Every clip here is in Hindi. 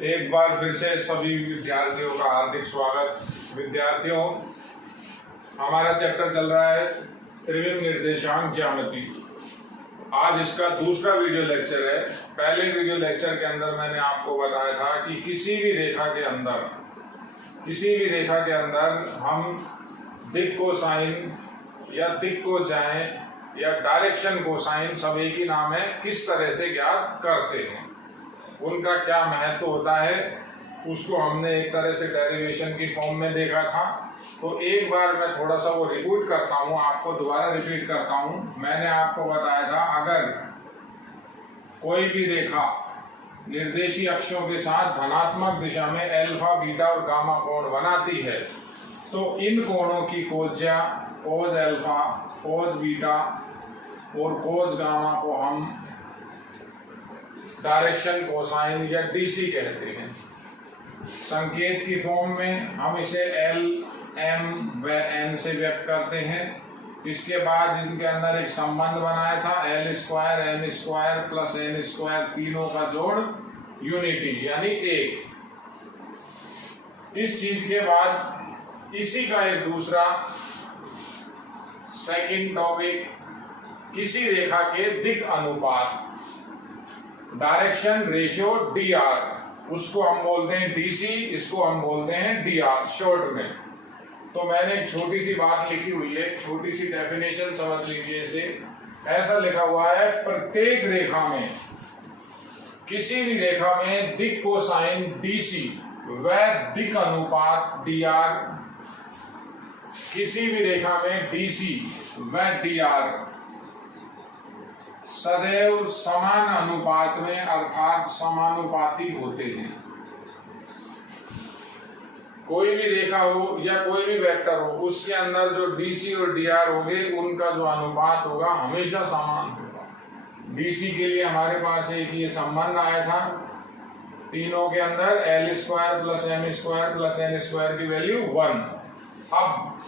एक बार फिर से सभी विद्यार्थियों का हार्दिक स्वागत। विद्यार्थियों, हमारा चैप्टर चल रहा है त्रिविम निर्देशांक ज्यामिति। आज इसका दूसरा वीडियो लेक्चर है। पहले वीडियो लेक्चर के अंदर मैंने आपको बताया था कि किसी भी रेखा के अंदर हम दिक् कोसाइन या दिक् कोसाइन या डायरेक्शन कोसाइन, सब एक ही नाम है, किस तरह से ज्ञात करते हैं, उनका क्या महत्व होता है, उसको हमने एक तरह से डेरिवेशन की फॉर्म में देखा था। तो एक बार मैं थोड़ा सा वो रिपीट करता हूँ, आपको दोबारा रिपीट करता हूँ। मैंने आपको बताया था, अगर कोई भी रेखा निर्देशी अक्षों के साथ धनात्मक दिशा में अल्फा, बीटा और गामा कोण बनाती है, तो इन कोणों की कोज्या, कोज अल्फा, कोज बीटा और कोज गामा को हम डायरेक्शन कोसाइन या डीसी कहते हैं। संकेत की फॉर्म में हम इसे एल, एम व एन से व्यक्त करते हैं। इसके बाद इनके अंदर एक संबंध बनाया था, L square M square plus N square, तीनों का जोड़ यूनिटी यानी एक। इस चीज के बाद इसी का एक दूसरा सेकंड टॉपिक, किसी रेखा के दिक् अनुपात, डायरेक्शन रेशियो डी आर, उसको हम बोलते हैं डीसी, इसको हम बोलते हैं डी आर शॉर्ट में। तो मैंने एक छोटी सी बात लिखी हुई है, छोटी सी डेफिनेशन समझ लीजिए इसे। ऐसा लिखा हुआ है, प्रत्येक रेखा में, किसी भी रेखा में दिक् कोसाइन डीसी व दिक् अनुपात डी आर, किसी भी रेखा में डीसी व डी आर सदैव समान अनुपात में अर्थात समानुपाती होते हैं। कोई भी रेखा हो या कोई भी वेक्टर हो, उसके अंदर जो डीसी और डीआर होंगे, उनका जो अनुपात होगा हमेशा समान होगा। डीसी के लिए हमारे पास एक ये संबंध आया था, तीनों के अंदर L square plus M square plus N square की वैल्यू 1। अब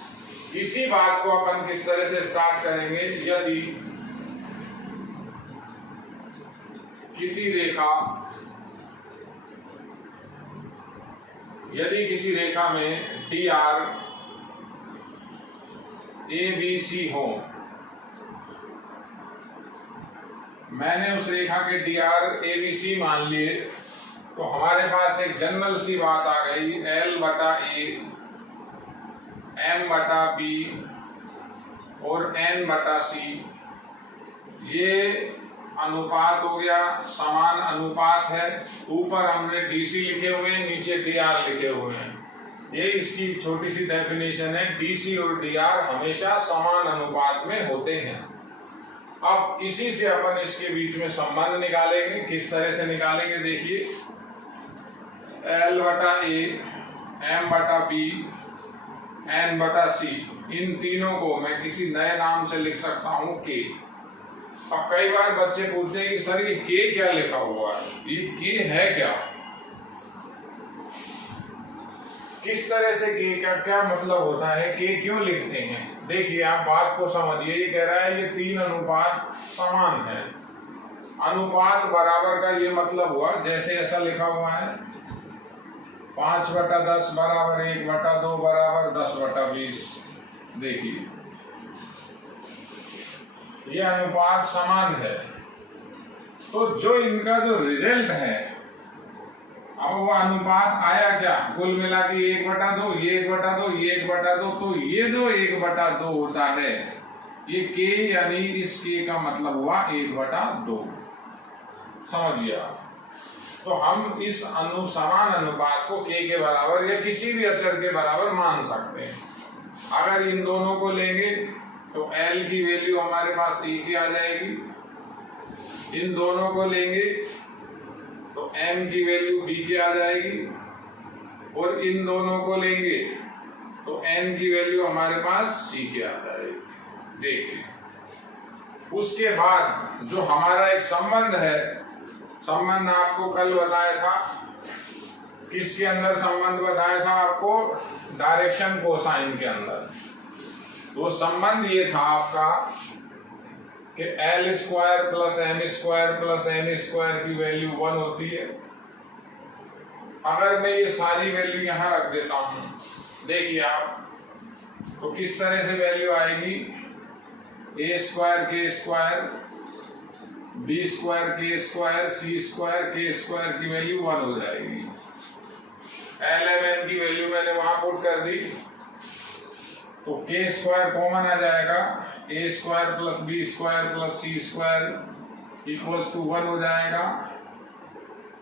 इसी बात को अपन किस तरह से स्टार्ट करेंगे, यदि किसी रेखा में D R A B C हो, मैंने उस रेखा के D R A B C मान लिए, तो हमारे पास एक जनरल सी बात आ गई, एल बटा ए, एम बटा बी और एन बटा सी। ये अनुपात हो गया, समान अनुपात है। ऊपर हमने डीसी लिखे हुए हैं, नीचे डीआर लिखे हुए हैं। ये इसकी छोटी सी डेफिनेशन है, डीसी और डीआर हमेशा समान अनुपात में होते हैं। अब इसी से अपन इसके बीच में संबंध निकालेंगे। किस तरह से निकालेंगे, देखिए, एल बटा ए, एम बटा बी, एन बटा सी, इन तीनों को मैं किसी नए नाम से लिख सकता हूं, के। अब कई बार बच्चे पूछते हैं कि सर ये के क्या लिखा हुआ है, ये के है क्या, किस तरह से के का क्या मतलब होता है, के क्यों लिखते हैं। देखिए, आप बात को समझिए। ये कह रहा है ये तीन अनुपात समान है। अनुपात बराबर का ये मतलब हुआ, जैसे ऐसा लिखा हुआ है, 5/10 बराबर 1/2 बराबर 10/20। देखिए, ये अनुपात समान है। तो जो इनका जो रिजल्ट है, अब वो अनुपात आया क्या, कुल मिला के 1/2, ये 1/2, ये 1/2। तो ये जो 1/2 होता है, ये के यानी इस के का मतलब हुआ 1/2। समझिए आप। तो हम इस समान अनुपात को के बराबर या किसी भी अक्षर के बराबर मान सकते हैं। अगर इन दोनों को लेंगे तो L की वैल्यू हमारे पास एक ही आ जाएगी। इन दोनों को लेंगे तो M की वैल्यू B की आ जाएगी, और इन दोनों को लेंगे तो N की वैल्यू हमारे पास C की आ जाएगी। देखिए, उसके बाद जो हमारा एक संबंध है, संबंध आपको कल बताया था, किसके अंदर संबंध बताया था आपको, डायरेक्शन कोसाइन के अंदर। तो संबंध ये था आपका कि L square plus M square plus N square की वैल्यू 1 होती है। अगर मैं ये सारी वैल्यू यहाँ रख देता हूँ, देखिए आप, तो किस तरह से वैल्यू आएगी, ए स्क्वायर के स्क्वायर, बी स्क्वायर के स्क्वायर, सी स्क्वायर के स्क्वायर की वैल्यू 1 हो जाएगी। LMN की वैल्यू मैंने वहां पुट कर दी, तो के स्क्वायर कॉमन आ जाएगा, A square plus B square plus C square equals to 1 हो जाएगा।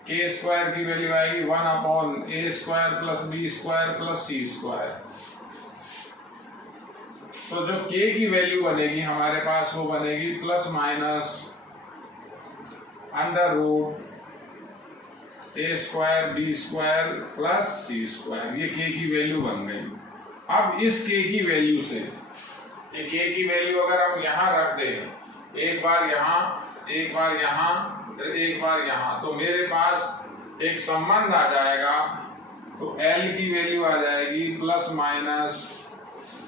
के स्क्वायर की वैल्यू आएगी 1 upon A square plus B square plus C square. तो जो के की वैल्यू बनेगी हमारे पास वो बनेगी plus minus under root A square B square plus C square. ये के की वैल्यू बन गई। अब इस के की वैल्यू से, ये के की वैल्यू अगर हम यहाँ रख दें, एक बार यहाँ, एक बार यहाँ, एक बार यहाँ, तो मेरे पास एक संबंध आ जाएगा। तो L की वैल्यू आ जाएगी प्लस माइनस,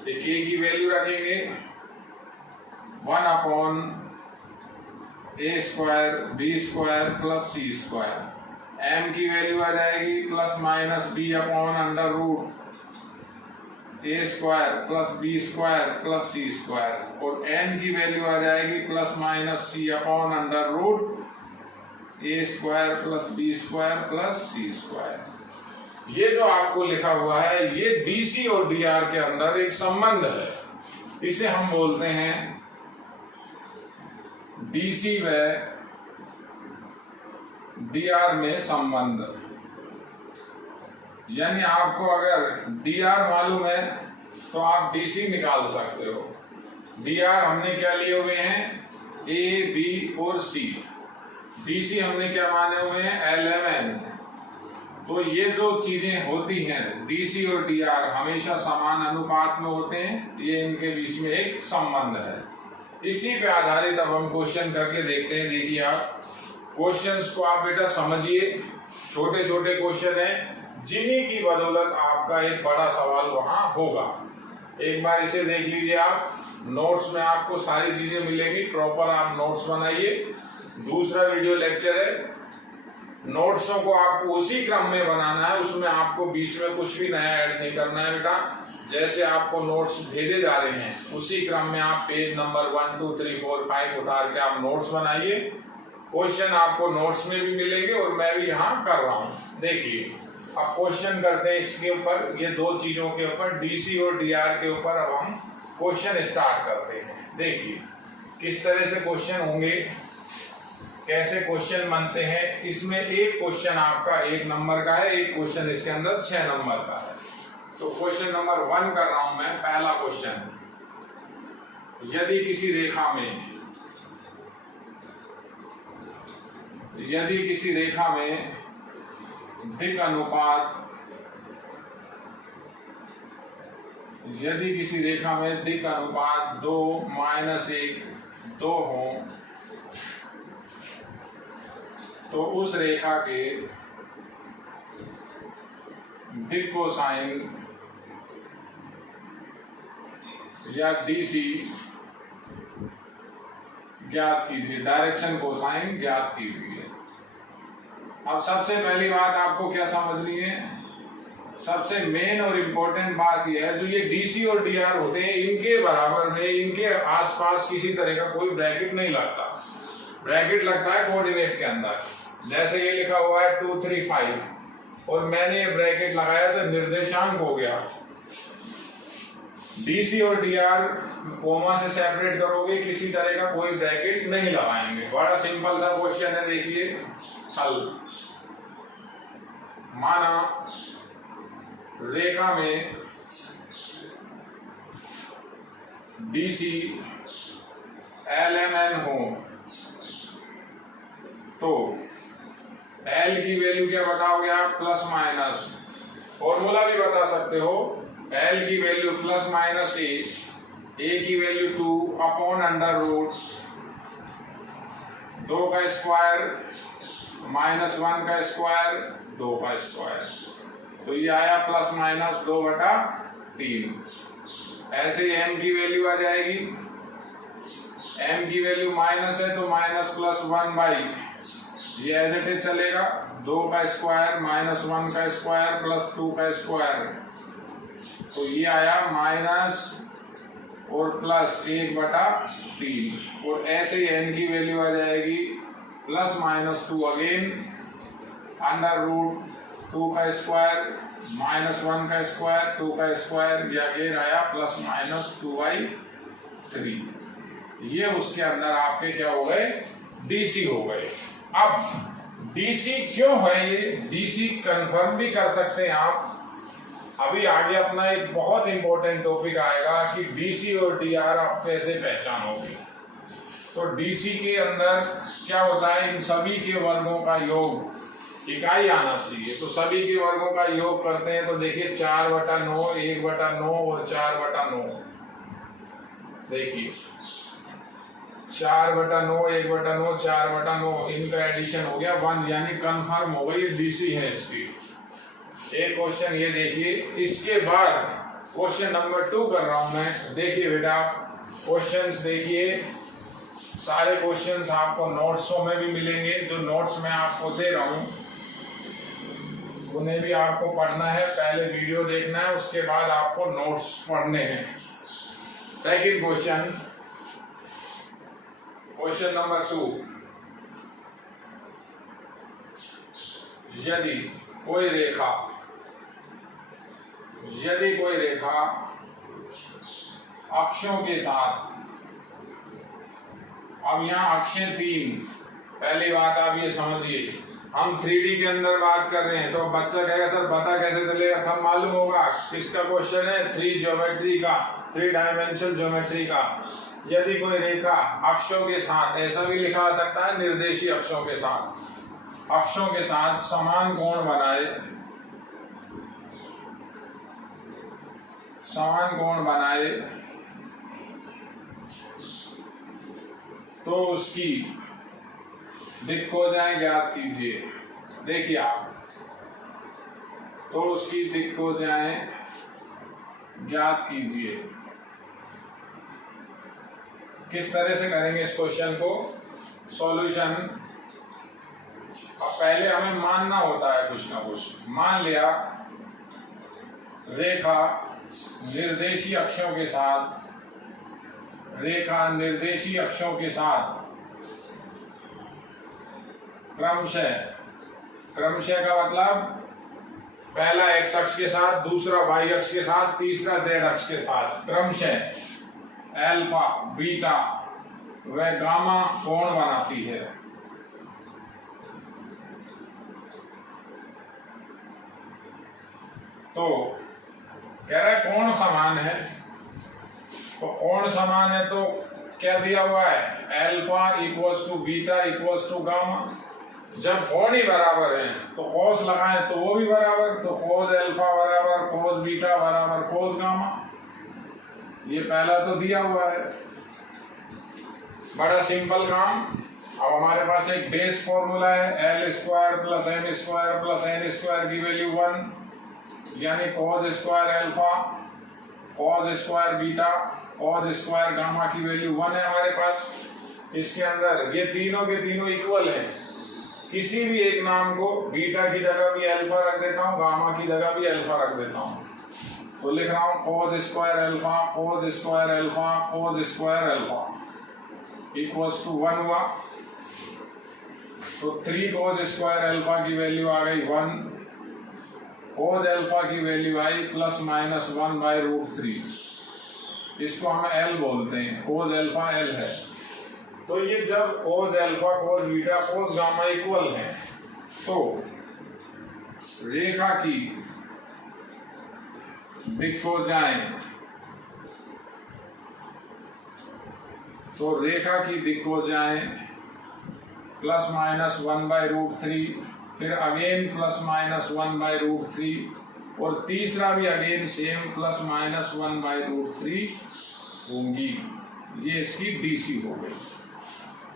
के की वैल्यू रखेंगे 1 upon A square B square plus C square. M की वैल्यू आ जाएगी plus minus B upon under root A square plus B square plus C square, और एन की वैल्यू आ जाएगी plus minus C upon under root A square plus B square plus C square. ये जो आपको लिखा हुआ है ये डीसी और डीआर के अंदर एक संबंध है, इसे हम बोलते हैं डीसी व डीआर में संबंध। यानी आपको अगर डीआर मालूम है तो आप डीसी निकाल सकते हो। डीआर हमने क्या लिए हुए हैं, ए बी और सी। डीसी हमने क्या माने हुए हैं, LMN। तो ये जो चीजें होती हैं डीसी और डीआर हमेशा समान अनुपात में होते हैं, ये इनके बीच में एक संबंध है। इसी पे आधारित अब हम क्वेश्चन करके देखते हैं। देखिए आप क्वेश्चंस को आप बेटा समझिए, छोटे छोटे क्वेश्चन हैं जिन्हीं की बदौलत आपका एक बड़ा सवाल वहां होगा। एक बार इसे देख लीजिए आप, नोट्स में आपको सारी चीजें मिलेंगी, प्रॉपर आप नोट्स बनाइए। दूसरा वीडियो लेक्चर है, नोट्सों को आपको उसी क्रम में बनाना है, उसमें आपको बीच में कुछ भी नया ऐड नहीं करना है बेटा। जैसे आपको नोट्स भेजे जा रहे हैं उसी क्रम में आप पेज नंबर 1 2 3 4 5 उतार के आप नोट्स बनाइए। क्वेश्चन आपको नोट्स में भी मिलेंगे और मैं भी यहाँ कर रहा हूँ। देखिए अब क्वेश्चन करते हैं इसके ऊपर, ये दो चीजों के ऊपर, डीसी और डीआर के ऊपर अब हम क्वेश्चन स्टार्ट करते हैं। देखिए किस तरह से क्वेश्चन होंगे, कैसे क्वेश्चन बनते हैं। इसमें एक क्वेश्चन आपका 1 नंबर का है, एक क्वेश्चन इसके अंदर 6 नंबर का है। तो क्वेश्चन नंबर 1 कर रहा हूं मैं। पहला क्वेश्चन, यदि किसी रेखा में, यदि किसी रेखा में दिक् अनुपात, यदि किसी रेखा में दिक् अनुपात 2 -1 2 हो तो उस रेखा के दिक् कोसाइन या डीसी ज्ञात कीजिए, डायरेक्शन कोसाइन ज्ञात कीजिए। अब सबसे पहली बात आपको क्या समझनी है, सबसे मेन और इम्पोर्टेंट बात यह है, जो ये डीसी और डीआर होते हैं इनके बराबर में, इनके आसपास किसी तरह का कोई ब्रैकेट नहीं लगता। ब्रैकेट लगता है कोऑर्डिनेट के अंदर। जैसे ये लिखा हुआ है 2 3 5 और मैंने ये ब्रैकेट लगाया तो निर्देशांक हो गया। डीसी और डीआर कोमा से सेपरेट करोगे, किसी तरह का कोई ब्रैकेट नहीं लगाएंगे। बड़ा सिंपल सा क्वेश्चन है, देखिए हल। माना रेखा में डीसी LMN हो तो L की वैल्यू क्या बताओगे आप, प्लस माइनस, फॉर्मूला भी बता सकते हो। L की वैल्यू प्लस माइनस A की वैल्यू 2 अपॉन अंडर रूट 2 का स्क्वायर -1 का स्क्वायर 2 का स्क्वायर, तो ये आया प्लस माइनस 2/3। ऐसे ही M की वैल्यू आ जाएगी, M की वैल्यू माइनस है तो माइनस प्लस 1/, ये एज इट इज चलेगा, 2 का स्क्वायर माइनस 1 का स्क्वायर प्लस 2 का स्क्वायर, तो ये आया माइनस और प्लस 1/3, और ऐसे ही n की वैल्यू आ जाएगी plus minus 2 again under root 2 का स्क्वायर माइनस 1 का स्क्वायर 2 का स्क्वायर, ये अगेन आया प्लस माइनस 2/3। ये उसके अंदर आपके क्या हो गए, डीसी हो गए। अब डीसी क्यों है, ये डीसी कंफर्म भी कर सकते हैं आप। अभी आगे अपना एक बहुत इंपॉर्टेंट टॉपिक आएगा कि डीसी और डीआर आप कैसे पहचानोगे। तो डीसी के अंदर क्या होता है, इन सभी के वर्गों का योग इकाई आना चाहिए। तो सभी के वर्गों का योग करते हैं तो देखिए 4/9, 1/9 और 4/9। देखिए 4/9, 1/9, 4/9, इनका एडिशन हो गया 1, यानी कंफर्म हो गई डीसी है इसकी। एक क्वेश्चन ये देखिए, इसके बाद क्वेश्चन नंबर 2 कर रहा हूं मैं। देखिए बेटा क्वेश्चंस देखिए, सारे क्वेश्चंस आपको नोट्सों में भी मिलेंगे। जो नोट्स मैं आपको दे रहा हूं उन्हें भी आपको पढ़ना है, पहले वीडियो देखना है, उसके बाद आपको नोट्स पढ़ने हैं। सेकंड क्वेश्चन, क्वेश्चन नंबर 2, यदि कोई रेखा अक्षों के साथ, अब यहाँ अक्षें 3, पहली बात आप ये समझिए, हम 3D के अंदर बात कर रहे हैं। तो बच्चा कहेगा सर पता कैसे चलेगा, सब मालूम होगा। किसका क्वेश्चन है, 3 ज्योमेट्री का, 3 डायमेंशनल ज्योमेट्री का। यदि कोई रेखा अक्षों के साथ, ऐसा भी लिखा जा सकता है निर्देशी अक्षों के साथ समान कोण बनाए तो उसकी दिक्कोजाएं ज्ञात कीजिए। देखिए आप, तो उसकी दिक्कोजाएं ज्ञात कीजिए। किस तरह से करेंगे इस क्वेश्चन को सॉल्यूशन। अब पहले हमें मानना होता है कुछ ना कुछ। मान लिया रेखा निर्देशी अक्षों के साथ क्रमशः का मतलब पहला x अक्ष के साथ, दूसरा y अक्ष के साथ, तीसरा z अक्ष के साथ क्रमशः अल्फा, बीटा व गामा कोण बनाती है। तो कह रहा है कोण समान है, तो कोण समान है तो क्या दिया हुआ है, alpha equals to beta equals to gamma. जब कोण ही बराबर है तो कोस लगाएं तो वो भी बराबर, तो कोस अल्फा बराबर कोस बीटा बराबर कोस गामा। ये पहला तो दिया हुआ है, बड़ा सिंपल काम। अब हमारे पास एक बेस फॉर्मूला है, l square plus m square plus n square की वैल्यू 1, यानी cos square alpha cos square beta cos square gamma की वैल्यू 1 है हमारे पास। इसके अंदर ये तीनों के तीनों इक्वल हैं। किसी भी एक नाम को बीटा की जगह भी अल्फा रख देता हूँ, गामा की जगह भी अल्फा रख देता हूँ। तो लिख रहा हूँ cos square alpha cos square alpha cos square alpha equals to 1 हुआ। तो 3 कॉस स्क्वायर अल्फा की वैल्यू आ गई 1, कॉस अल्फा की वैल्यू आई प्लस माइनस 1/√3। इसको हम L बोलते हैं, कॉस अल्फा L है। तो ये जब cos alpha cos beta cos gamma equal है तो रेखा की दिक्कोजाएं प्लस माइनस 1/√3, फिर अगेन प्लस माइनस 1/√3 और तीसरा भी अगेन सेम प्लस माइनस 1/√3 होंगी। ये इसकी डीसी हो गई।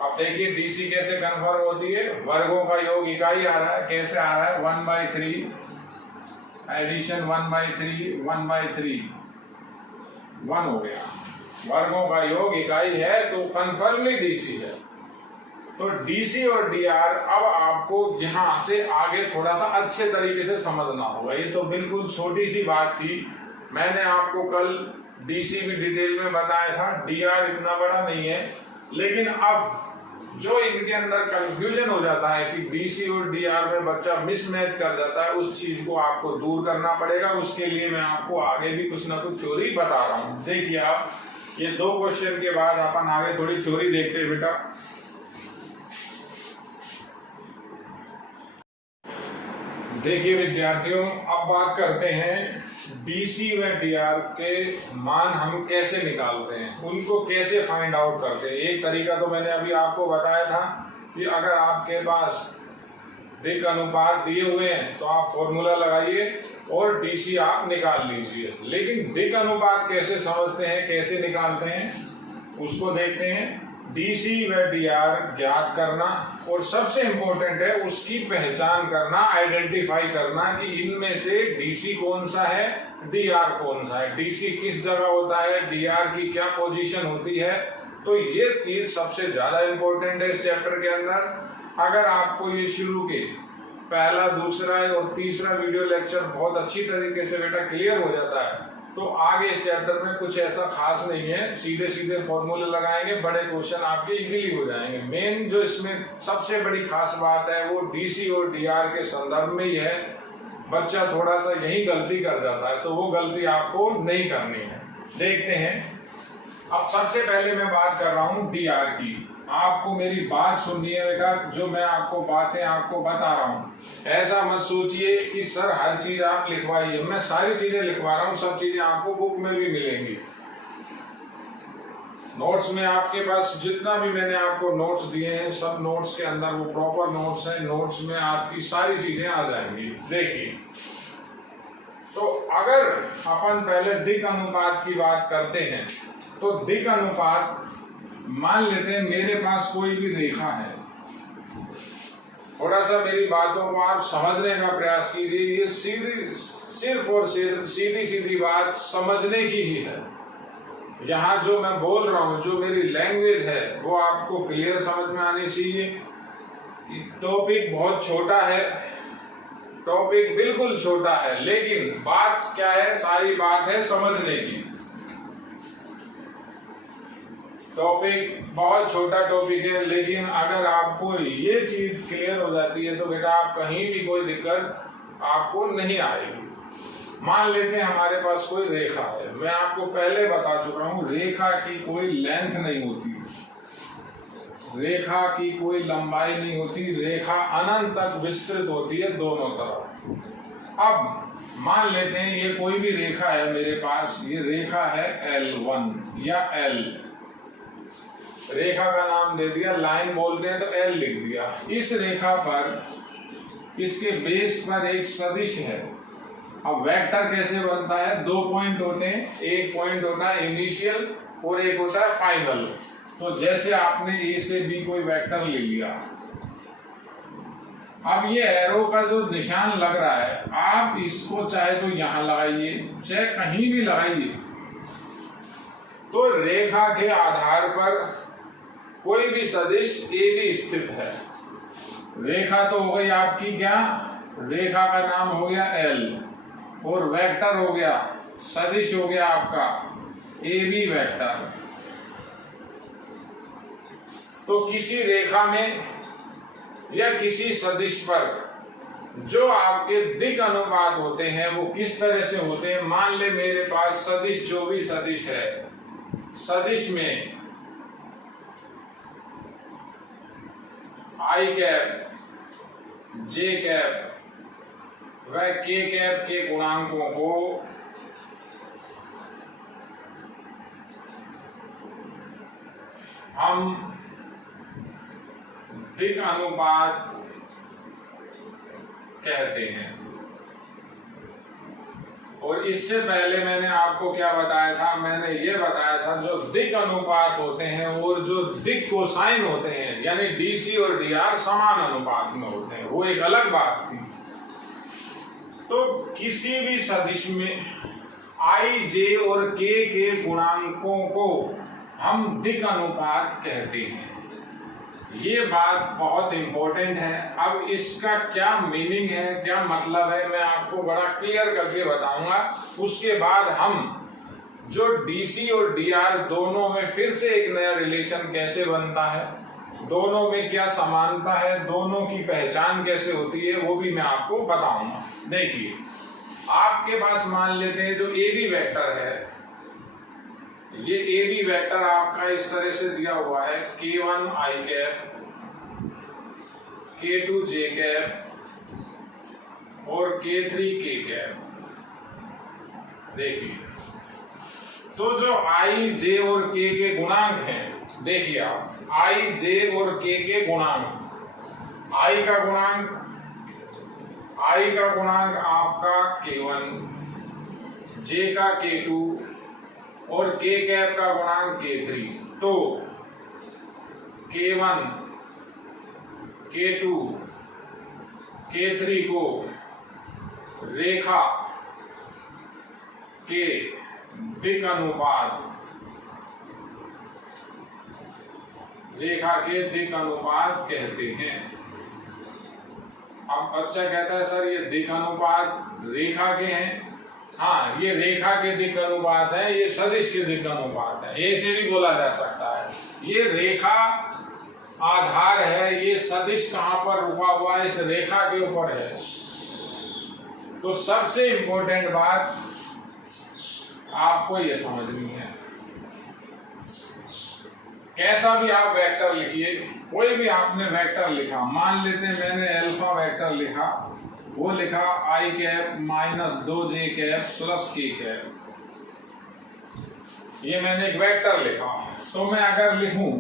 अब देखिए डीसी कैसे कन्फर्म होती है, वर्गों का योग इकाई आ रहा है, कैसे आ रहा है 1/3 एडिशन 1/3 1/3 1 हो गया। वर्गों का योग इकाई है तो कन्फर्मली डीसी है। तो डीसी और डीआर अब आपको यहाँ से आगे थोड़ा सा अच्छे तरीके से समझना होगा। ये तो बिल्कुल छोटी सी बात थी, मैंने आपको कल डीसी भी डिटेल में बताया था, डीआर इतना बड़ा नहीं है। लेकिन अब जो इनके अंदर कंफ्यूजन हो जाता है कि डीसी और डीआर में बच्चा मिसमैच कर जाता है, उस चीज को आपको दूर करना पड़ेगा। उसके लिए मैं आपको आगे भी कुछ ना कुछ थ्योरी बता रहा हूँ। देखिए आप, ये 2 क्वेश्चन के बाद अपन आगे थोड़ी थ्योरी देखते हैं बेटा। देखिए विद्यार्थियों, अब बात करते हैं डीसी व डीआर के मान हम कैसे निकालते हैं, उनको कैसे फाइंड आउट करते हैं। एक तरीका तो मैंने अभी आपको बताया था कि अगर आपके पास दिक् अनुपात दिए हुए हैं तो आप फॉर्मूला लगाइए और डीसी आप निकाल लीजिए। लेकिन दिक् अनुपात कैसे समझते हैं, कैसे निकालते हैं, उसको देखते हैं। डीसी व डीआर ज्ञात करना और सबसे इंपॉर्टेंट है उसकी पहचान करना, आइडेंटिफाई करना कि इनमें से डीसी कौन सा है, डीआर कौन सा है, डीसी किस जगह होता है, डीआर की क्या पोजीशन होती है। तो ये चीज सबसे ज्यादा इंपॉर्टेंट है इस चैप्टर के अंदर। अगर आपको ये शुरू के पहला, दूसरा और तीसरा वीडियो लेक्चर बहुत अच्छी तरीके से बेटा क्लियर हो जाता है तो आगे इस चैप्टर में कुछ ऐसा खास नहीं है, सीधे सीधे फॉर्मूले लगाएंगे, बड़े क्वेश्चन आपके इजीली हो जाएंगे। मेन जो इसमें सबसे बड़ी खास बात है वो डीसी और डीआर के संदर्भ में ही है। बच्चा थोड़ा सा यही गलती कर जाता है, तो वो गलती आपको नहीं करनी है। देखते हैं। अब सबसे पहले मैं बात कर रहा हूँ डीआर की। आपको मेरी बात सुननी है बेटा, जो मैं आपको बातें आपको बता रहा हूँ ऐसा मत सोचिए कि सर हर चीज आप लिखवाइए। मैं सारी चीजें लिखवा रहा हूँ, सब चीजें आपको बुक में भी मिलेंगी। नोट्स में आपके पास जितना भी मैंने आपको नोट्स दिए हैं, सब नोट्स के अंदर वो प्रॉपर नोट्स हैं। नोट्स में आपकी सारी चीजें आ जाएंगी। देखिए, तो अगर अपन पहले दिक् अनुपात की बात करते हैं तो दिक् अनुपात, मान लेते हैं मेरे पास कोई भी रेखा है। थोड़ा सा मेरी बातों को आप समझने का प्रयास कीजिए। ये सिर्फ और सिर्फ सीधी सीधी बात समझने की ही है। यहाँ जो मैं बोल रहा हूँ, जो मेरी लैंग्वेज है, वो आपको क्लियर समझ में आनी चाहिए। टॉपिक बहुत छोटा है, टॉपिक बिल्कुल छोटा है, लेकिन बात क्या है, सारी बात है समझने की। टॉपिक बहुत छोटा टॉपिक है, लेकिन अगर आपको ये चीज क्लियर हो जाती है तो बेटा आप कहीं भी कोई दिक्कत आपको नहीं आएगी। मान लेते हैं हमारे पास कोई रेखा है। मैं आपको पहले बता चुका हूं, रेखा की कोई लेंथ नहीं होती, रेखा की कोई लंबाई नहीं होती, रेखा अनंत तक विस्तृत होती है दोनों तरफ। अब मान लेते हैं ये कोई भी रेखा है मेरे पास, ये रेखा है L1 या L, रेखा का नाम दे दिया, लाइन बोलते हैं तो L लिख दिया। इस रेखा पर, इसके बेस पर एक सदिश है। अब वेक्टर कैसे बनता है, 2 पॉइंट होते हैं, एक पॉइंट होता है इनिशियल और एक होता है फाइनल। तो जैसे आपने ए से बी कोई वेक्टर ले लिया, अब ये एरो का जो निशान लग रहा है, आप इसको चाहे तो यहां लगाइए, चाहे कहीं भी लगाइए, तो रेखा के आधार पर कोई भी सदिश ए भी स्थित है। रेखा तो हो गई आपकी क्या, रेखा का नाम हो गया L, और वेक्टर हो गया, सदिश हो गया आपका ए बी वेक्टर। तो किसी रेखा में या किसी सदिश पर जो आपके दिक् अनुपात होते हैं वो किस तरह से होते हैं। मान ले मेरे पास सदिश, जो भी सदिश है, सदिश में I कैप, J कैप व K कैप के गुणांकों को हम दिक् अनुपात कहते हैं। और इससे पहले मैंने आपको क्या बताया था, मैंने ये बताया था जो दिक् अनुपात होते हैं और जो दिक् कोसाइन होते हैं, यानी डीसी और डीआर समान अनुपात में होते हैं, वो एक अलग बात थी। तो किसी भी सदिश में आई, जे और के गुणांकों को हम दिक् अनुपात कहते हैं। ये बात बहुत इंपॉर्टेंट है। अब इसका क्या मीनिंग है, क्या मतलब है, मैं आपको बड़ा क्लियर करके बताऊंगा। उसके बाद हम जो डीसी और डीआर दोनों में फिर से एक नया रिलेशन कैसे बनता है, दोनों में क्या समानता है, दोनों की पहचान कैसे होती है, वो भी मैं आपको बताऊंगा। देखिए, आपके पास मान लेते हैं जो ए बी वेक्टर है, ये ए बी वेक्टर आपका इस तरह से दिया हुआ है K1 I cap, K2 J cap और K3 K कैप। देखिए, तो जो I, J और K के गुणांक हैं, देखिए आप I, J और K के गुणांक, I का गुणांक आपका K1, J का K2 और K कैप का गुणांक K3। तो K1, K2, K3 को रेखा के दिक् अनुपात कहते हैं। अब बच्चा कहता है सर ये दिक् अनुपात रेखा के हैं। हाँ, ये रेखा के दिक् अनुपात है, ये सदिश के दिक् अनुपात है, ऐसे भी बोला जा सकता है। ये रेखा आधार है, ये सदिश कहां पर रुका हुआ है, इस रेखा के ऊपर है। तो सबसे इंपॉर्टेंट बात आपको ये समझनी है, कैसा भी आप वेक्टर लिखिए, कोई भी आपने वेक्टर लिखा, मान लेते हैं मैंने अल्फा वेक्टर लिखा, वो लिखा I cap minus 2J cap plus K cap, ये मैंने एक वेक्टर लिखा। तो मैं अगर लिखूं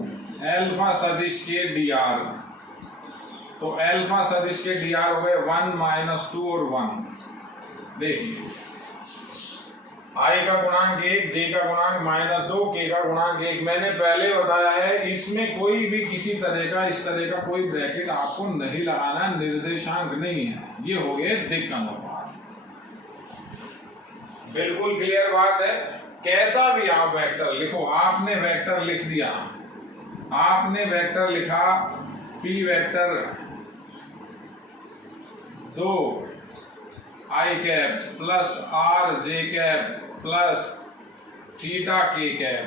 अल्फा सदिश के dr, तो अल्फा सदिश के dr हो गए 1 - 2 और 1। देखिए, I का गुणांक 1, J का गुणांक -2, K का गुणांक 1। मैंने पहले बताया है इसमें कोई भी किसी तरह का इस तरह का कोई ब्रैकेट आपको नहीं लगाना, निर्देशांक नहीं है, ये हो गए दिक् अनुपात। बिल्कुल क्लियर बात है। कैसा भी आप वेक्टर लिखो, आपने वेक्टर लिख दिया, आपने वेक्टर लिखा P vector 2 I cap plus R J cap plus theta K cap,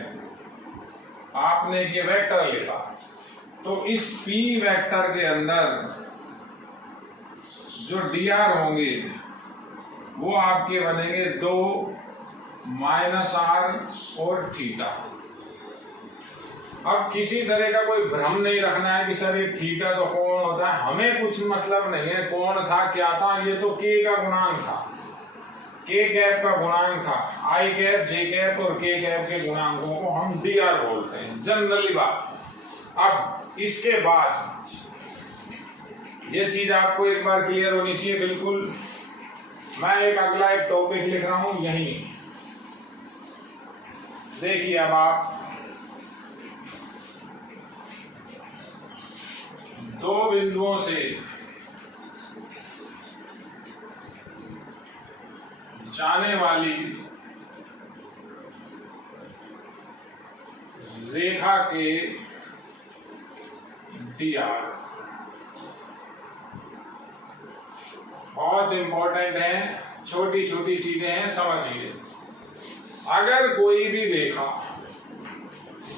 आपने ये वेक्टर लिखा। तो इस P वेक्टर के अंदर जो dr होंगे वो आपके बनेंगे 2 -r और थीटा। अब किसी तरह का कोई भ्रम नहीं रखना है कि सर ये थीटा तो कोण होता है, हमें कुछ मतलब नहीं है कोण था क्या था, ये तो K का गुणांक था, K कैप का गुणांक था। I कैप, J कैप और K कैप के गुणांकों को हम dr बोलते हैं, जनरली बात। अब इसके बाद ये चीज आपको एक बार क्लियर होनी चाहिए बिल्कुल। मैं एक अगला एक टॉपिक लिख रहा हूं यहीं, देखिए अब आप दो बिंदुओं से जाने वाली रेखा के dr बहुत इंपॉर्टेंट है, छोटी छोटी चीजें हैं, समझिए। अगर कोई भी रेखा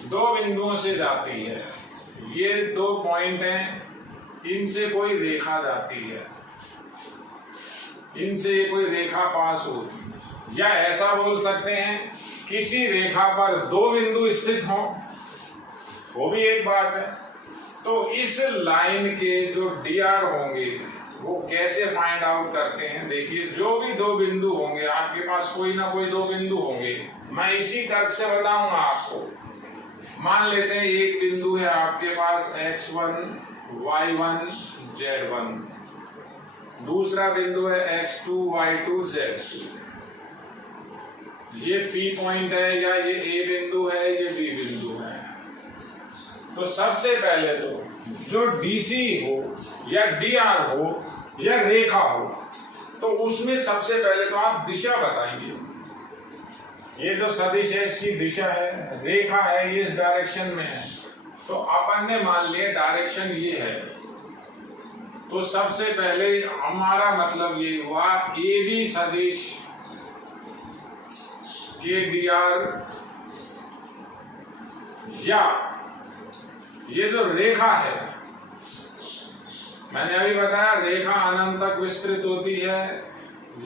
दो बिंदुओं से जाती है, ये 2 पॉइंट हैं, इनसे कोई रेखा जाती है, इनसे कोई रेखा पास होती, या ऐसा बोल सकते हैं किसी रेखा पर 2 बिंदु स्थित हों, वो भी एक बात है। तो इस लाइन के जो dr होंगे वो कैसे फाइंड आउट करते हैं, देखिए जो भी 2 बिंदु होंगे, आपके पास कोई ना कोई 2 बिंदु होंगे, मैं इसी तर्क से बताऊंगा आपको। मान लेते हैं एक बिंदु है आपके पास x1 y1 z1, दूसरा बिंदु है x2 y2 z2। ये P पॉइंट है, या ये A बिंदु है, ये B बिंदु है। तो सबसे पहले तो जो DC हो या dr हो या रेखा हो, तो उसमें सबसे पहले तो आप दिशा बताएंगे। ये जो सदिश है इसकी दिशा है, रेखा है ये इस डायरेक्शन में है, तो अपन ने मान लिया डायरेक्शन ये है, तो सबसे पहले हमारा मतलब ये हुआ ए बी सदिश के dr, या ये जो रेखा है, मैंने अभी बताया रेखा अनंत तक विस्तृत होती है,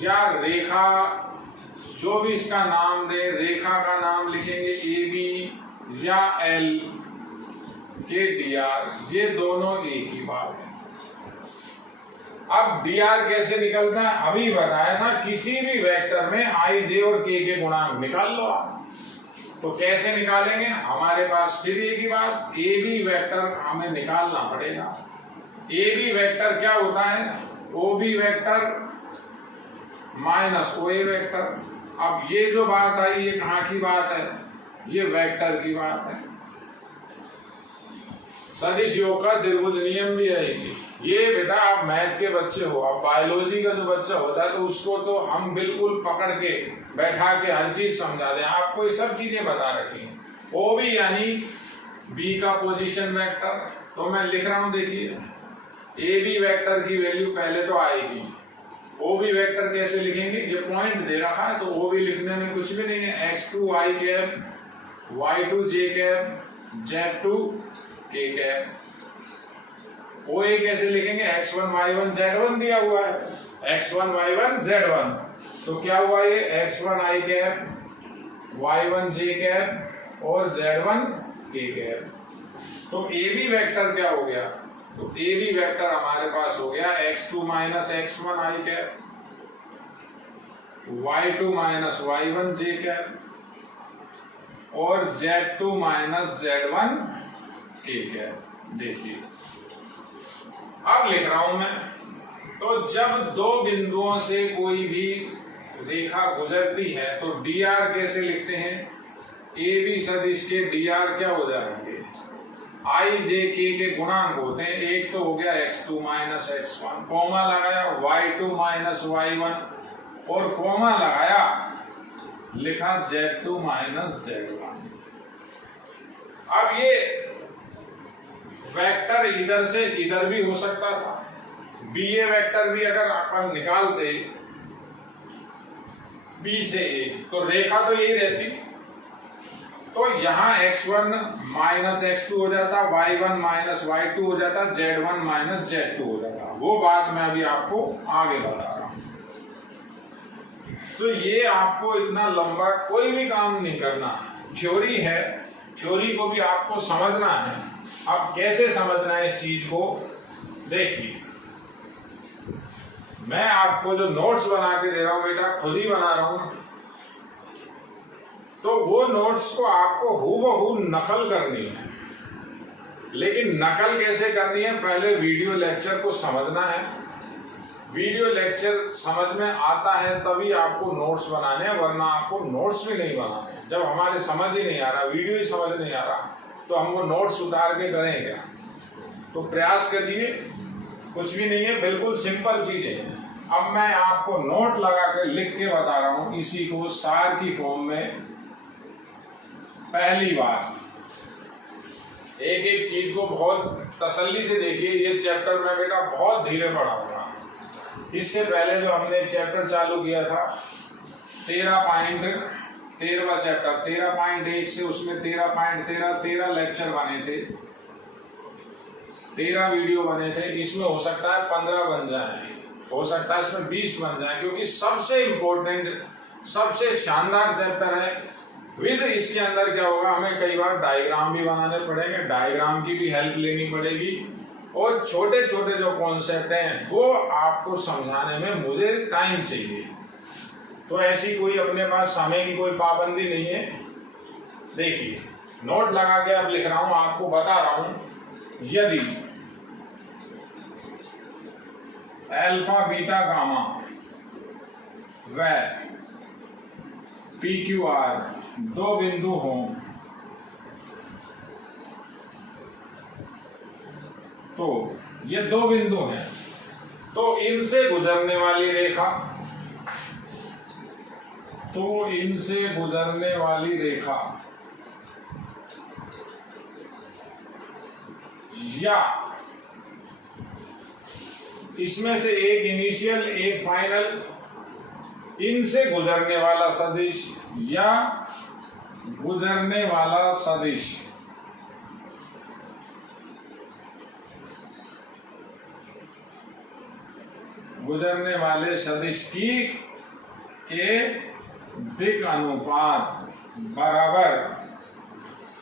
या रेखा जो भी इसका नाम दे, रेखा का नाम लिखेंगे ए बी या एल के dr, ये दोनों एक ही बात है। अब dr कैसे निकलता है, अभी बताया था, किसी भी वेक्टर में i, j और k के गुणांक निकाल लो आप। तो कैसे निकालेंगे, हमारे पास फिर एक ही बात, ए बी वेक्टर हमें निकालना पड़ेगा। ए बी वेक्टर क्या होता है, O B vector minus O ए वेक्टर। अब ये जो बात आई ये कहाँ की बात है, ये वेक्टर की बात है। सदिश योग का त्रिभुज नियम भी है ये। बेटा आप मैथ के बच्चे हो, आप बायोलॉजी का जो बच्चा होता है तो उसको तो हम बिल्कुल पकड़ के बैठा के हर चीज समझा दें, आपको ये सब चीजें बता रखी हैं। ओ बी यानी बी का पोजीशन वेक्टर, तो मैं लिख रहा हूं, देखिए ए बी वेक्टर की वैल्यू पहले तो आएगी। ओ बी वेक्टर कैसे लिखेंगे, ये पॉइंट दे रखा है तो ओ बी लिखने में कुछ भी नहीं है, x2 y cap, y2 j cap, z2 k cap. O A कैसे लिखेंगे, x1 y1 z1 दिया हुआ है, x1 y1 z1, तो क्या हुआ ये x1 i cap, y1 j cap और z1 k कैप। तो ए बी वेक्टर क्या हो गया, तो ए बी वेक्टर हमारे पास हो गया x2 minus x1 i cap, y2 minus y1 j cap और z2 minus z1 k cap. देखिए अब लिख रहा हूं मैं, तो जब दो बिंदुओं से कोई भी रेखा गुजरती है तो dr कैसे लिखते हैं, ए बी सदिश के dr क्या हो जाएंगे, i j k के गुणांक होते हैं। एक तो हो गया x2 माइनस x1, कॉमा लगाया y2 माइनस y1 और कॉमा लगाया, लिखा z2 माइनस z1। अब ये वेक्टर इधर से इधर भी हो सकता था, बी ए वेक्टर भी अगर अपन निकालते बी से ए तो रेखा तो यही रहती, तो यहाँ x1 माइनस x2 हो जाता, y1 माइनस y2 हो जाता, z1 माइनस z2 हो जाता। वो बात मैं अभी आपको आगे बता रहा हूं। तो ये आपको इतना लंबा कोई भी काम नहीं करना, थ्योरी है, थ्योरी को भी आपको समझना है। अब कैसे समझना है इस चीज को, देखिए मैं आपको जो नोट्स बना के दे रहा हूं बेटा, खुद ही बना रहा हूं, तो वो नोट्स को आपको हूबहू नकल करनी है। लेकिन नकल कैसे करनी है, पहले वीडियो लेक्चर को समझना है। वीडियो लेक्चर समझ में आता है तभी आपको नोट्स बनाने हैं, वरना आपको नोट्स भी नहीं बनाने। जब हमारे समझ ही नहीं आ रहा, वीडियो ही समझ नहीं आ रहा, तो हम वो नोट्स उतार के करें क्या। तो प्रयास करिए, कुछ भी नहीं है, बिल्कुल सिंपल चीजें हैं। अब मैं आपको नोट लगा के लिख के बता रहा हूं, इसी को सार की फॉर्म में। पहली बार एक एक चीज को बहुत तसल्ली से देखिए। ये चैप्टर में बेटा बहुत धीरे पढ़ाऊंगा। इससे पहले जो हमने एक चैप्टर चालू किया था 13.13वां चैप्टर 13.1 से, उसमें 13 लेक्चर बने थे, 13 वीडियो बने थे। इसमें हो सकता है 15 बन जाए, हो सकता है इसमें 20 बन जाए, क्योंकि सबसे इंपॉर्टेंट सबसे शानदार चैप्टर है। विद इसके अंदर क्या होगा, हमें कई बार डायग्राम भी बनाने पड़ेंगे, डायग्राम की भी हेल्प लेनी पड़ेगी, और छोटे छोटे जो कॉन्सेप्ट हैं वो आपको समझाने में मुझे टाइम चाहिए। तो ऐसी कोई अपने पास समय की कोई पाबंदी नहीं है। देखिए नोट लगा के अब लिख रहा हूं, आपको बता रहा हूं, यदि अल्फा बीटा गामा व पी क्यू आर दो बिंदु हों तो ये दो बिंदु हैं, तो इनसे गुजरने वाली रेखा, तो इनसे गुजरने वाली रेखा या इसमें से एक इनिशियल एक फाइनल, इनसे गुजरने वाला सदिश या गुजरने वाला सदिश। गुजरने वाले सदिश की के दिक् अनुपात बराबर।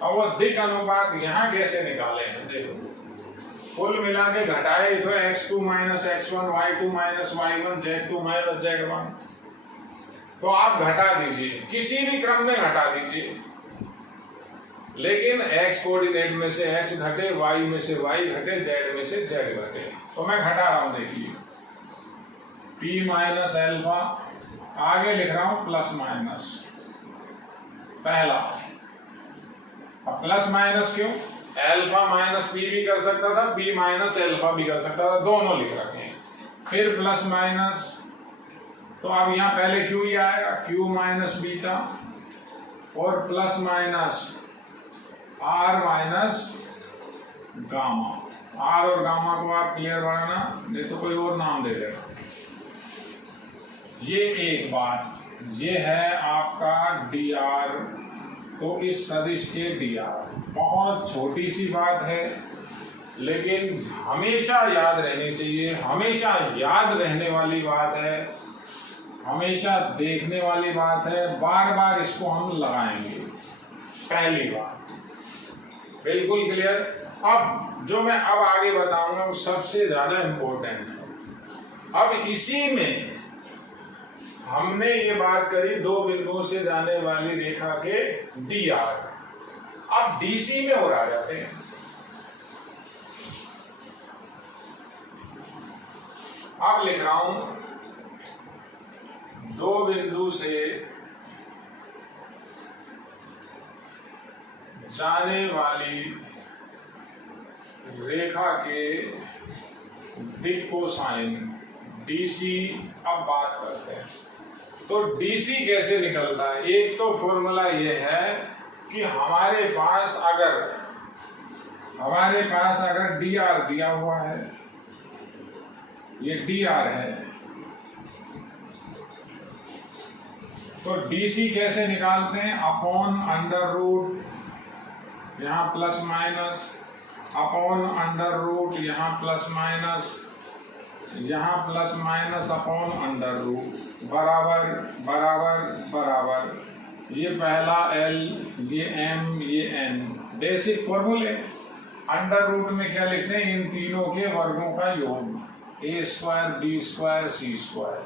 और वो दिक् अनुपात यहां कैसे निकाले हैं देखो, कुल मिला के घटाए तो x2 minus x1, y2 minus y1, z2 minus z1। तो आप घटा दीजिए, किसी भी क्रम में घटा दीजिए, लेकिन x कोऑर्डिनेट में से x घटे, y में से y घटे, z में से z घटे। तो मैं घटा रहा हूं, देखिए p माइनस एल्फा, आगे लिख रहा हूं प्लस माइनस पहला। अब प्लस माइनस क्यों? एल्फा माइनस पी भी कर सकता था, पी माइनस एल्फा भी कर सकता था, दोनों लिख रखे हैं। फिर प्लस माइनस, तो अब यहां पहले क्यू ही आएगा, क्यू माइनस बीटा, और plus minus R minus gamma. R और गामा को आप क्लियर बनाना, नहीं तो कोई और नाम दे देगा। ये एक बात, ये है आपका डी आर। तो इस सदिश के डी आर बहुत छोटी सी बात है, लेकिन हमेशा याद रहनी चाहिए, हमेशा याद रहने वाली बात है, हमेशा देखने वाली बात है, बार बार इसको हम लगाएंगे। पहली बात बिल्कुल क्लियर। अब जो मैं अब आगे बताऊंगा वो सबसे ज्यादा इंपॉर्टेंट है। अब इसी में हमने ये बात करी दो बिंदुओं से जाने वाली रेखा के डी आर। अब डीसी में और आ जाते हैं। अब लिख रहा हूं दो बिंदु से जाने वाली रेखा के दिक् कोसाइन डीसी। अब बात करते हैं तो डीसी कैसे निकलता है। एक तो फॉर्मूला ये है कि हमारे पास अगर डी आर दिया हुआ है, ये डी आर है, तो डीसी कैसे निकालते हैं? अपॉन अंडर रूट, यहाँ plus minus, upon under root, यहाँ प्लस माइनस, यहाँ plus minus, upon under root, बराबर बराबर बराबर। ये पहला एल, ये एम, ये एन, बेसिक फॉर्मूले। अंडर रूट में क्या लिखते हैं? इन तीनों के वर्गों का योग, ए square B square C square,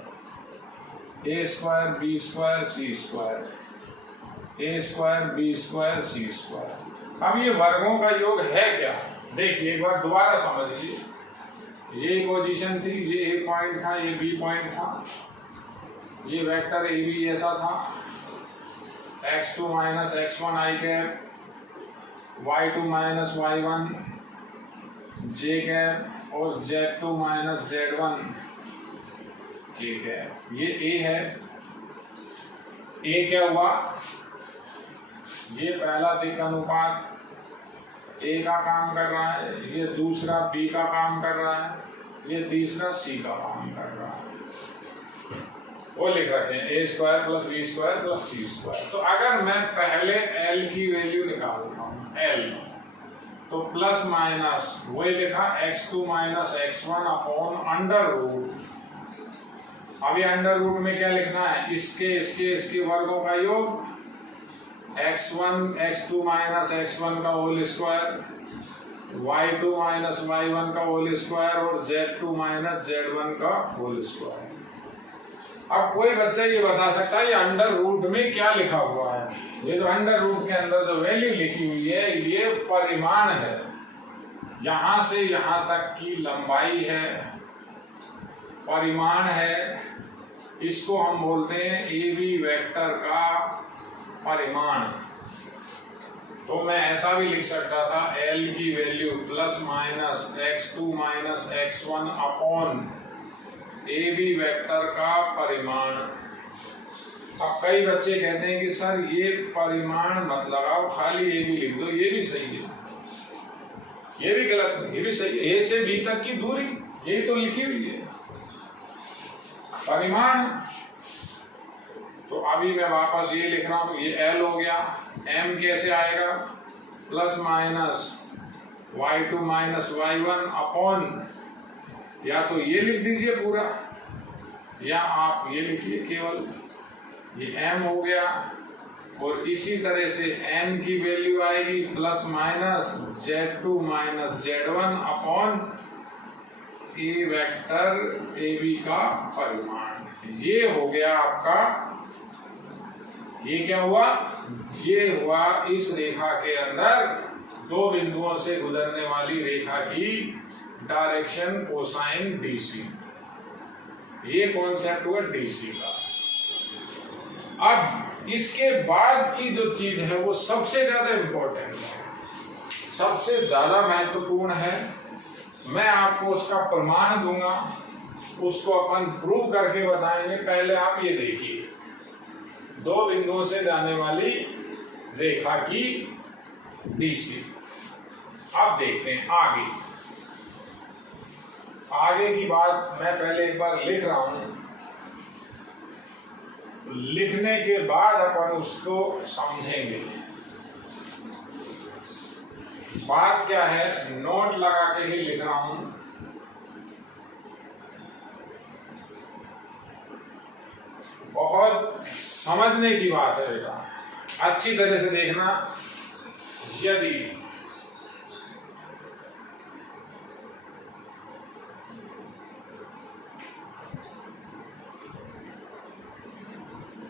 ए square B square C square, ए square B square C square. अब ये वर्गों का योग है क्या? देखिए एक बार दोबारा समझिए। ये पोजीशन थी, ये ए पॉइंट था, ये बी पॉइंट था, ये वेक्टर ए बी ऐसा था, x2 माइनस x1 आई कैप, y2 माइनस y1 जे कैप, और z2 माइनस z1 के कैप। ये ए है। ए क्या हुआ? ये पहला दिक् अनुपात ए का काम कर रहा है, ये दूसरा बी का काम कर रहा है, ये तीसरा सी का काम कर रहा है। वो लिख रखे हैं A square plus B square plus C square. तो अगर मैं पहले एल की वैल्यू निकालता हूँ, एल, तो प्लस माइनस वही लिखा x2 minus x1 upon under root. अब ये अंडर रूट में क्या लिखना है? इसके वर्गों का योग, x2 माइनस x1 का whole square, y2 minus y1 का होल स्क्वायर, और z2 माइनस z1 का होल स्क्वायर। अब कोई बच्चा ये बता सकता है ये अंडर रूट में क्या लिखा हुआ है? ये जो अंडर रूट के अंदर जो वैल्यू लिखी हुई है ये परिमाण है, यहां से यहां तक की लंबाई है, परिमाण है। इसको हम बोलते हैं ए बी वेक्टर का परिमाण। तो मैं ऐसा भी लिख सकता था, एल की value plus minus x2 minus x1 upon A B vector का परिमाण। अब कई बच्चे कहते हैं कि सर ये परिमाण मत लगाओ, खाली ए बी लिख दो। ये भी सही है, ये भी गलत नहीं, ये भी सही है। ए से बी तक की दूरी यही तो लिखी हुई है, परिमाण। तो अभी मैं वापस ये लिख रहा हूं, ये एल हो गया। एम कैसे आएगा? Plus minus y2 minus y1 upon, या तो ये लिख दीजिए पूरा, या आप ये लिखिए केवल, ये m हो गया। और इसी तरह से n की वैल्यू आएगी plus minus z2 minus z1 upon A vector A B का परिमाण। ये हो गया आपका, ये क्या हुआ? ये हुआ इस रेखा के अंदर दो बिंदुओं से गुजरने वाली रेखा की डायरेक्शन कोसाइन डीसी। ये कॉन्सेप्ट हुआ डीसी का। अब इसके बाद की जो चीज है वो सबसे ज्यादा इंपॉर्टेंट है, सबसे ज्यादा महत्वपूर्ण है। मैं आपको उसका प्रमाण दूंगा, उसको अपन प्रूव करके बताएंगे। पहले आप ये देखिए, दो बिंदुओं से जाने वाली रेखा की डीसी। अब देखते हैं आगे की बात। मैं पहले एक बार लिख रहा हूं, लिखने के बाद अपन उसको समझेंगे। बात क्या है, नोट लगा के ही लिख रहा हूं। बहुत समझने की बात है बेटा, अच्छी तरह से देखना। यदि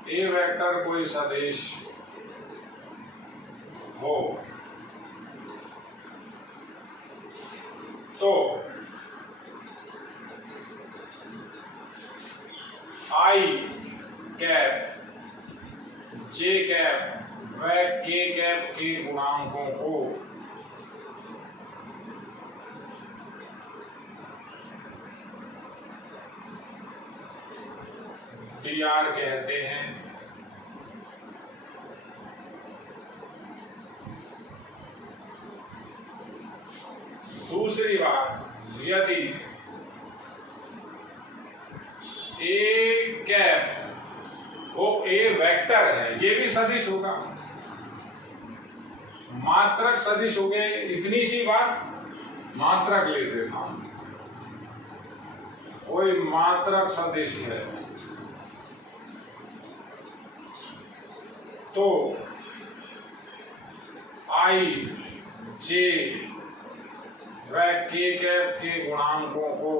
ए वेक्टर कोई सदिश हो तो आई कैप जे कैप व के कैप के गुणांकों को dr कहते हैं। दूसरी बात, यदि ए कैप वो ए वेक्टर है, ये भी सदिश होगा, मात्रक सदिश हो गए। इतनी सी बात, मात्रक ले देता हूं, कोई मात्रक सदिश है तो आई जे व के कैप के गुणांकों को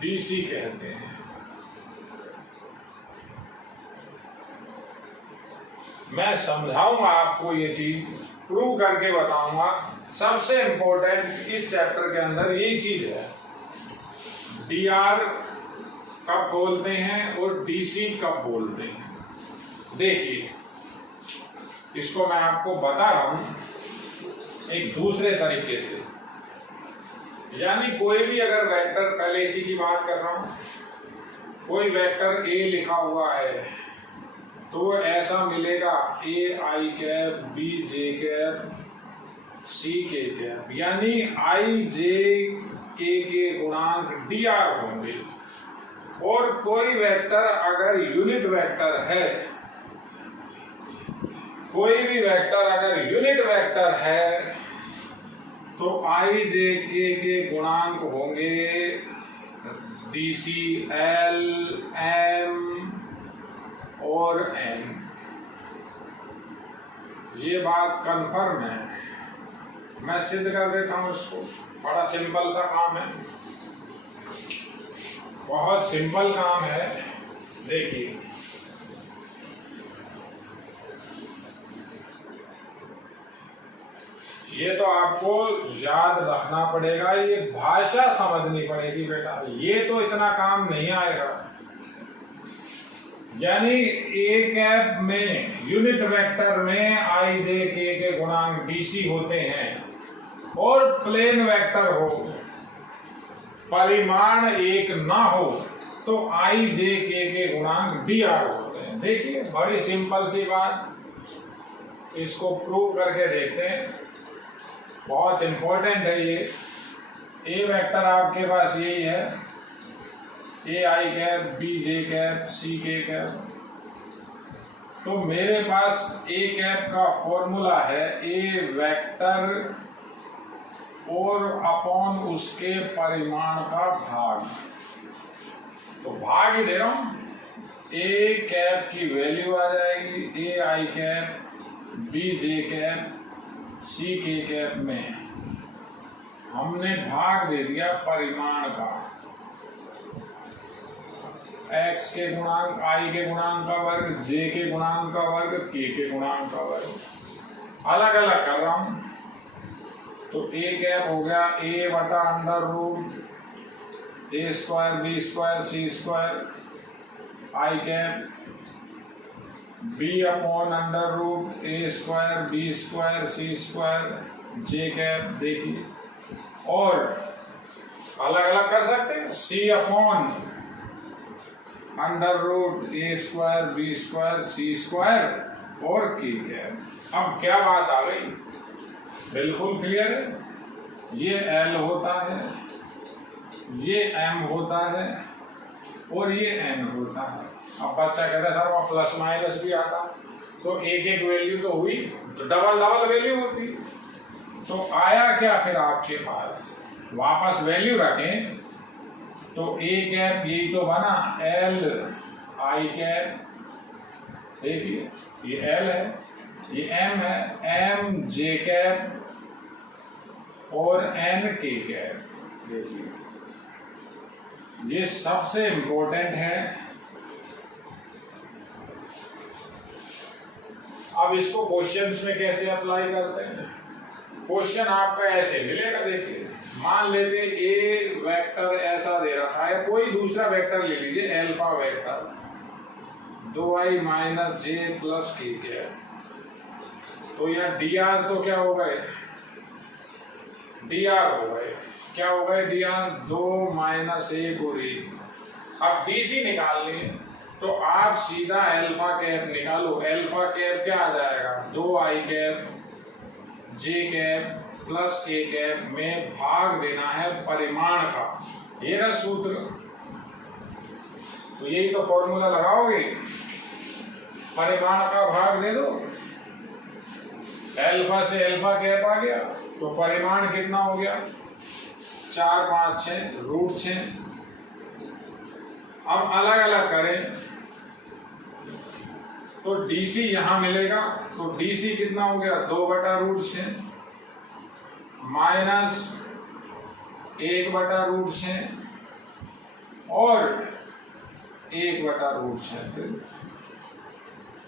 डीसी कहते हैं। मैं समझाऊंगा आपको, ये चीज प्रूव करके बताऊंगा। सबसे इंपॉर्टेंट इस चैप्टर के अंदर यही चीज है, dr कब बोलते हैं और डीसी कब बोलते हैं। देखिए, इसको मैं आपको बता रहा हूं एक दूसरे तरीके से। यानी कोई भी अगर वेक्टर, पहले इसी की बात कर रहा हूं, कोई वेक्टर ए लिखा हुआ है तो ऐसा मिलेगा A I cap B J cap C K cap, यानी आई जे के गुणांक dr होंगे। और कोई वेक्टर अगर यूनिट वेक्टर है, कोई भी वेक्टर अगर यूनिट वेक्टर है तो आई जे के गुणांक होंगे डीसी एल एम और एन। ये बात कंफर्म है, मैं सिद्ध कर देता हूं इसको। बड़ा सिंपल सा काम है, बहुत सिंपल काम है। देखिए, ये तो आपको याद रखना पड़ेगा, ये भाषा समझनी पड़ेगी बेटा, ये तो इतना काम नहीं आएगा। यानी ए कैप में यूनिट वेक्टर में आई जे के गुणांक डीसी होते हैं, और प्लेन वेक्टर हो, परिमाण एक ना हो तो आई जे के गुणांक dr होते हैं। देखिए बड़ी सिंपल सी बात, इसको प्रूव करके देखते हैं, बहुत इंपॉर्टेंट है ये। ए वेक्टर आपके पास यही है, ए I cap, B J cap, C K cap. तो मेरे पास ए कैप का फॉर्मूला है ए वेक्टर और अपॉन उसके परिमाण का भाग। तो भाग ही दे रहा हूं, ए कैप की वैल्यू आ जाएगी ए I cap, B J cap, C K cap में हमने भाग दे दिया परिमाण का, x के गुणांक, i के गुणांक का वर्ग, j के गुणांक का वर्ग, k के गुणांक का वर्ग, अलग अलग कर रहा हूं। तो a कैप हो गया a बटा under root a square b square c square, i cap b upon under root a square b square c square, j cap. देखिए और अलग अलग कर सकते हैं, c upon under root A square B square C square और की कैप। अब क्या बात आ गई, बिल्कुल क्लियर है। ये एल होता है, ये एम होता है और ये एन होता है। अब बच्चा कहता है सर वहाँ प्लस माइनस भी आता, तो एक एक वैल्यू तो हुई, तो डबल डबल वैल्यू होती। तो आया क्या फिर आपके पास, वापस वैल्यू रखें तो ए कैप यही तो बना एल आई कैप, देखिए ये एल है, ये एम है, एम जे कैप और एन के कैप। देखिए ये सबसे इंपॉर्टेंट है। अब इसको क्वेश्चंस में कैसे अप्लाई करते हैं, क्वेश्चन आपका ऐसे मिलेगा। देखिए मान लेते ए वेक्टर ऐसा दे रखा है, कोई दूसरा वेक्टर ले लीजिए, एल्फा वेक्टर 2i माइनस जे प्लस के है। तो यहाँ डी आर तो क्या हो गए, डी आर हो गए, क्या हो गए डी आर 2 माइनस ए गुरी। अब डी सी निकालनी है तो आप सीधा एल्फा कैप निकालो। एल्फा कैप क्या आ जाएगा, 2i कैप जे कैप प्लस के कैप में भाग देना है परिमाण का, ये रहा सूत्र। तो यही तो फॉर्मूला लगाओगे, परिमाण का भाग दे दो, एल्फा से एल्फा कैप आ गया तो परिमाण कितना हो गया 4 5 6 रूट 6। अब अलग अलग करें तो डीसी यहां मिलेगा, तो डीसी कितना हो गया 2 बटा रूट 6 माइनस 1 बटा रूट 6 और 1 बटा रूट 6।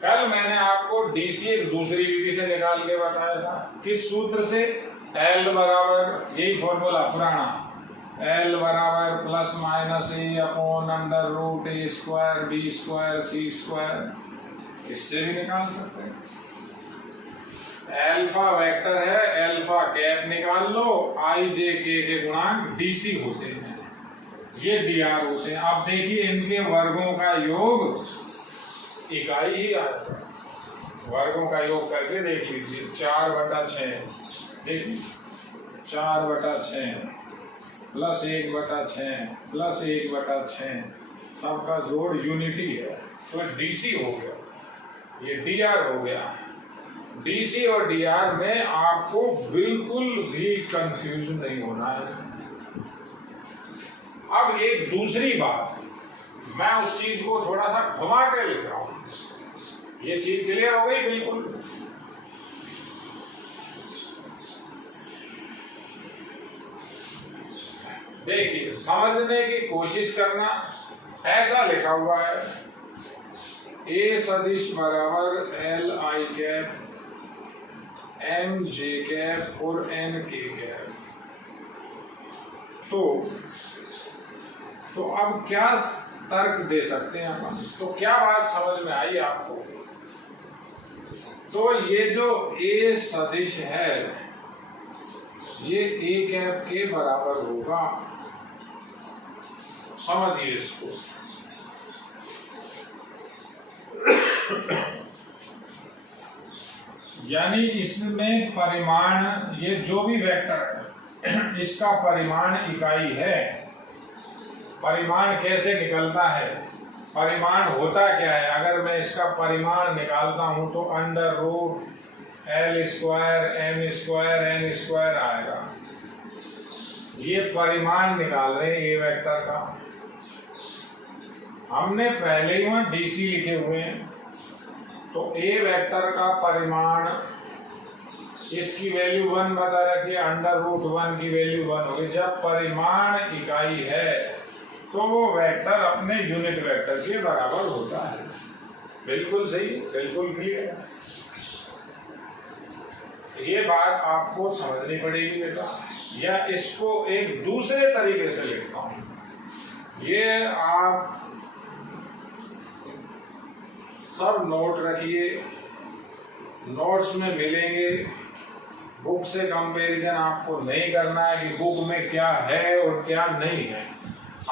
कल मैंने आपको डीसी एक दूसरी विधि से निकाल के बताया था, किस सूत्र से, एल बराबर यही फॉर्मूला पुराना, एल बराबर plus minus A upon under root A square B square C square, इससे भी निकाल सकते हैं। एल्फा वेक्टर है, एल्फा कैप निकाल लो, आई जे के गुणांक डीसी होते हैं, ये डी आर होते हैं। अब देखिए इनके वर्गों का योग इकाई ही आता है, वर्गों का योग करके देख लीजिए 4 बटा 6, देखिए 4 बटा 6 प्लस 1 बटा 6 प्लस 1 बटा 6, सबका जोड़ यूनिटी है, तो डीसी हो गया, ये डीआर हो गया। डीसी और डीआर में आपको बिल्कुल भी कंफ्यूज नहीं होना है। अब एक दूसरी बात, मैं उस चीज को थोड़ा सा घुमा के लिख रहा हूं, ये चीज क्लियर हो गई बिल्कुल। देखिए समझने की कोशिश करना, ऐसा लिखा हुआ है ए सदिश बराबर L I cap M J cap और एन के कैप। तो अब क्या तर्क दे सकते हैं अपन, तो क्या बात समझ में आई आपको। तो ये जो ए सदिश है ये ए कैप के बराबर होगा, समझिए इसको। यानी इसमें परिमाण, ये जो भी वेक्टर है इसका परिमाण इकाई है। परिमाण कैसे निकलता है, परिमाण होता क्या है? अगर मैं इसका परिमाण निकालता हूं तो under root L square M square N square आएगा। ये परिमाण निकाल रहे हैं ए वेक्टर का। हमने पहले ही वहां DC लिखे हुए हैं, तो ए वेक्टर का परिमाण, इसकी वैल्यू 1 बता रखिए, अंडर रूट 1 की वैल्यू 1 होगी। जब परिमाण इकाई है तो वो वेक्टर अपने यूनिट वेक्टर के बराबर होता है। बिल्कुल सही, बिल्कुल क्लियर। ये बात आपको समझनी पड़ेगी बेटा। या इसको एक दूसरे तरीके से लिखता हूं, ये आप सब नोट रखिए, नोट्स में मिलेंगे। बुक से कंपैरिजन आपको नहीं करना है कि बुक में क्या है और क्या नहीं है।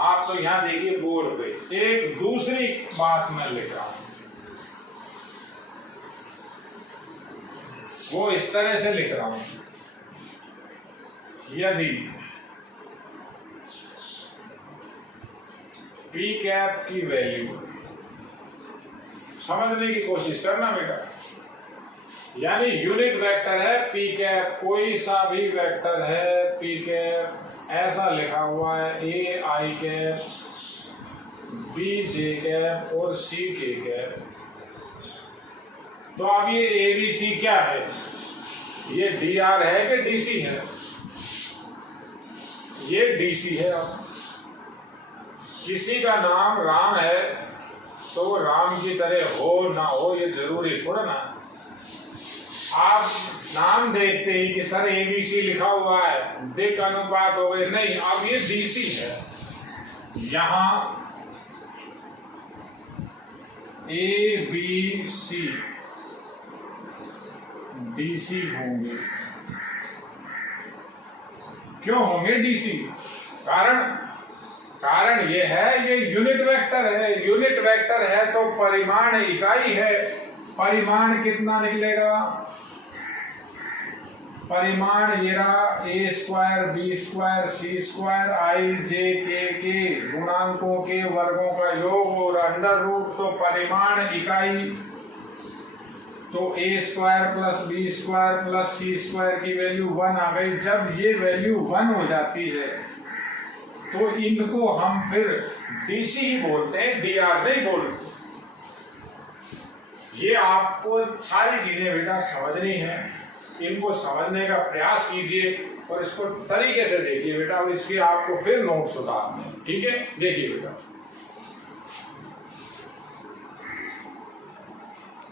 आप तो यहाँ देखिए बोर्ड पे एक दूसरी बात मैं लिख रहा हूं, वो इस तरह से लिख रहा हूं, यदि पी कैप की वैल्यू, समझने की कोशिश करना बेटा, यानी यूनिट वेक्टर है पी कैप, कोई सा भी वेक्टर है पी कैप, ऐसा लिखा हुआ है ए I cap, B J cap और सी के कैप। तो अब ये ए बी सी क्या है? ये डी आर है कि डी सी है? ये डी सी है। अब किसी का नाम राम है तो राम की तरह हो ना हो ये जरूरी थोड़ा ना। आप नाम देखते ही कि सर एबीसी लिखा हुआ है, दिक अनुपात हो गए, नहीं, अब ये डीसी है। यहां ए बी सी डीसी होंगे। क्यों होंगे डीसी? कारण ये है, ये यूनिट वेक्टर है। यूनिट वेक्टर है तो परिमाण इकाई है। परिमाण कितना निकलेगा? परिमाण ये रहा ए square B square C square आई जे के गुणांकों के वर्गों का योग और अंडर रूट, तो परिमाण इकाई, तो A square plus B square plus C square की वैल्यू 1 आ गई। जब ये वैल्यू 1 हो जाती है तो इनको हम फिर डीसी ही बोलते हैं, डीआर नहीं बोलते। ये आपको सारी चीजें बेटा समझनी है, इनको समझने का प्रयास कीजिए और इसको तरीके से देखिए बेटा। इसके आपको फिर नोट्स उतारने, ठीक है? देखिए बेटा।